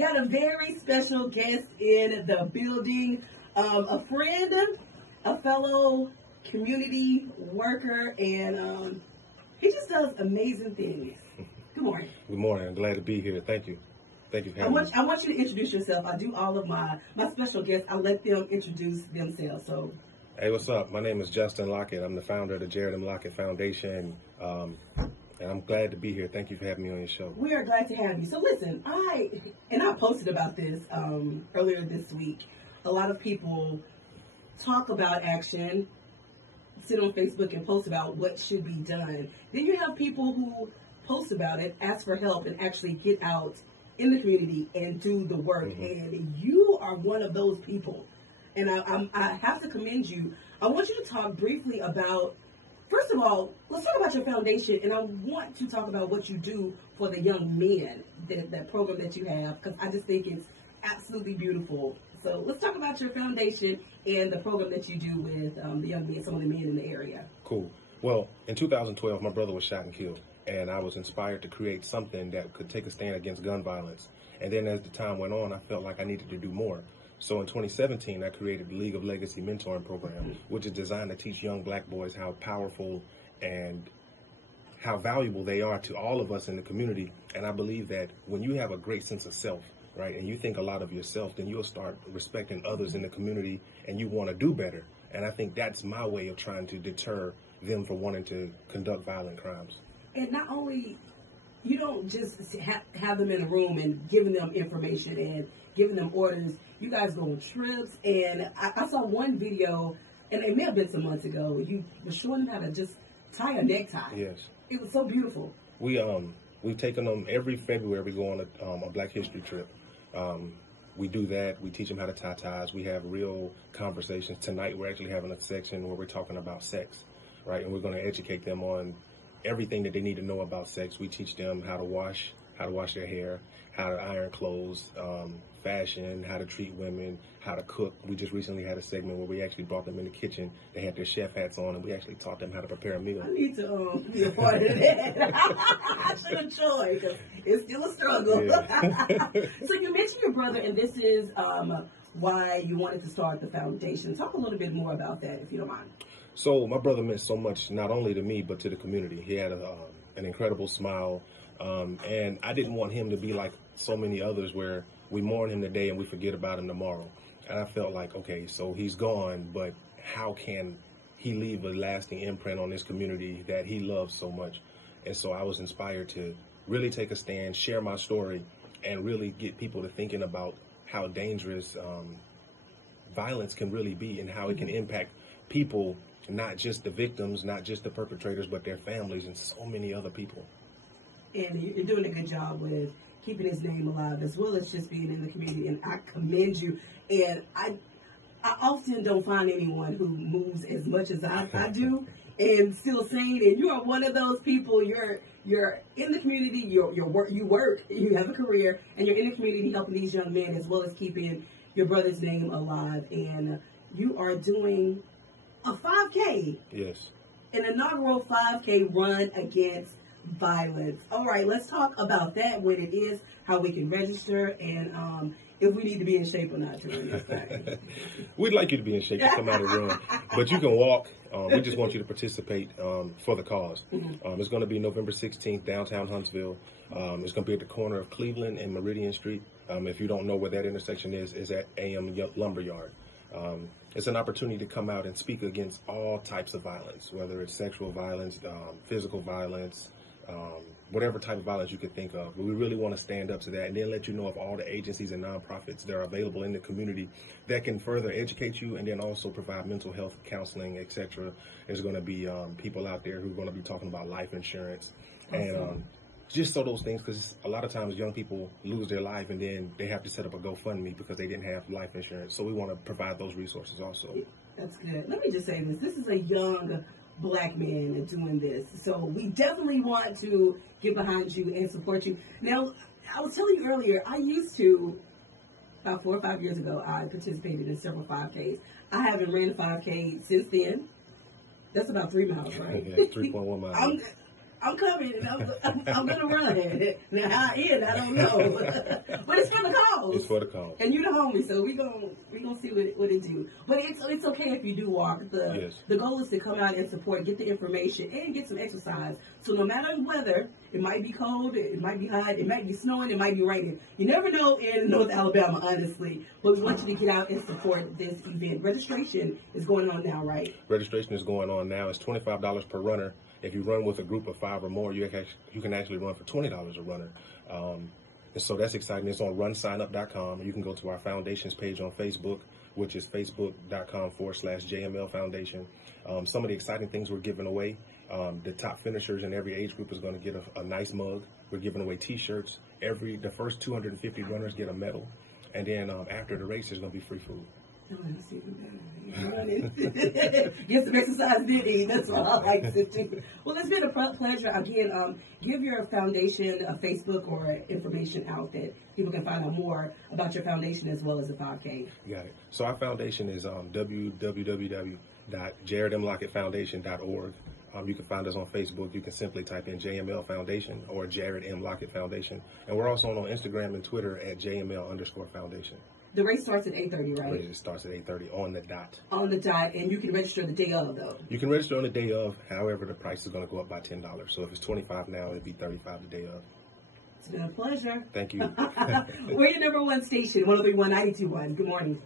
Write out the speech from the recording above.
Got a very special guest in the building, a friend, a fellow community worker, and he just does amazing things. Good morning. Good morning. I'm glad to be here. Thank you. Thank you for having me. I want you to introduce yourself. I do all of my special guests. I let them introduce themselves. So, hey, what's up? My name is Jarrod Lockett. I'm the founder of the Jarrod Lockett Foundation, and I'm glad to be here. Thank you for having me on your show. We are glad to have you. So listen, I posted about this earlier this week. A lot of people talk about action, sit on Facebook and post about what should be done. Then you have people who post about it, ask for help, and actually get out in the community and do the work. Mm-hmm. And you are one of those people. And I have to commend you. I want you to talk briefly about, first of all, let's talk about your foundation. And I want to talk about what you do for the young men, that program that you have, because I just think it's absolutely beautiful. So let's talk about your foundation and the program that you do with the young men, some of the men in the area. Cool. Well, in 2012, my brother was shot and killed. And I was inspired to create something that could take a stand against gun violence. And then as the time went on, I felt like I needed to do more. So in 2017, I created the League of Legacy Mentoring Program, which is designed to teach young black boys how powerful and how valuable they are to all of us in the community. And I believe that when you have a great sense of self, right, and you think a lot of yourself, then you'll start respecting others in the community and you want to do better. And I think that's my way of trying to deter them from wanting to conduct violent crimes. And not only, you don't just have them in a room and giving them information and giving them orders. You guys go on trips. And I saw one video, and it may have been some months ago. You were showing them how to just tie a necktie. Yes. It was so beautiful. We've taken them every February. We go on a Black History trip. We do that. We teach them how to tie ties. We have real conversations. Tonight we're actually having a section where we're talking about sex, right? And we're going to educate them on everything that they need to know about sex. We teach them how to wash their hair, how to iron clothes, fashion, how to treat women, how to cook. We just recently had a segment where we actually brought them in the kitchen. They had their chef hats on, and we actually taught them how to prepare a meal. I need to be a part of that. I should have joined, because it's still a struggle. Yeah. So you mentioned your brother, and this is why you wanted to start the foundation. Talk a little bit more about that, if you don't mind. So my brother meant so much, not only to me, but to the community. He had an incredible smile, and I didn't want him to be like so many others where we mourn him today and we forget about him tomorrow. And I felt like, okay, so he's gone, but how can he leave a lasting imprint on this community that he loves so much? And so I was inspired to really take a stand, share my story, and really get people to thinking about how dangerous violence can really be and how it can impact people, not just the victims, not just the perpetrators, but their families and so many other people. And you're doing a good job with keeping his name alive, as well as just being in the community. And I commend you. And I often don't find anyone who moves as much as I do and still sane. And you are one of those people. You're in the community. You work. You have a career, and you're in the community helping these young men, as well as keeping your brother's name alive. And you are doing a 5K. Yes. An inaugural 5K run against violence. All right, let's talk about that, what it is, how we can register, and if we need to be in shape or not to run this thing. We'd like you to be in shape to come out and run, but you can walk. We just want you to participate for the cause. Mm-hmm. It's going to be November 16th, downtown Huntsville. It's going to be at the corner of Cleveland and Meridian Street. If you don't know where that intersection is at AM Lumberyard. It's an opportunity to come out and speak against all types of violence, whether it's sexual violence, physical violence, whatever type of violence you could think of. But we really want to stand up to that and then let you know of all the agencies and nonprofits that are available in the community that can further educate you and then also provide mental health counseling, etc. There's going to be people out there who are going to be talking about life insurance. Awesome. And just so those things, because a lot of times young people lose their life and then they have to set up a GoFundMe because they didn't have life insurance. So we want to provide those resources also. That's good. Let me just say this. This is a young black man doing this. So we definitely want to get behind you and support you. Now, I was telling you earlier, I used to, about 4 or 5 years ago, I participated in several 5Ks. I haven't ran a 5K since then. That's about 3 miles, right? Yeah, 3.1 miles. I'm coming, and I'm going to run. Now, how I end, I don't know. But it's for the cause. It's for the cause. And you're the homie, so we gonna see what it do. But it's okay if you do walk. The goal is to come out and support, get the information, and get some exercise. So no matter the weather, it might be cold, it might be hot, it might be snowing, it might be raining. You never know in North Alabama, honestly. But we want you to get out and support this event. Registration is going on now, right? Registration is going on now. It's $25 per runner. If you run with a group of 5 or more, you can actually run for $20 a runner. And so that's exciting. It's on runsignup.com. You can go to our foundations page on Facebook, which is facebook.com/JML Foundation. Some of the exciting things we're giving away. The top finishers in every age group is going to get a nice mug. We're giving away T-shirts. The first 250 runners get a medal. And then after the race, there's going to be free food. Oh, that's even better. Get some exercise, Diddy. That's what I like to do. Well, it's been a pleasure. Again, give your foundation a Facebook or information out that people can find out more about your foundation as well as the 5K. Got it. So our foundation is www.jarrodmlockettfoundation.org. You can find us on Facebook. You can simply type in JML Foundation or Jarrod M. Lockett Foundation. And we're also on Instagram and Twitter at JML_Foundation. The race starts at 8:30, right? It starts at 8:30 on the dot. On the dot, and you can register the day of, though. You can register on the day of. However, the price is going to go up by $10. So if it's $25 now, it'll be $35 the day of. It's been a pleasure. Thank you. We're your number one station, 103.1 WEUP. Good morning.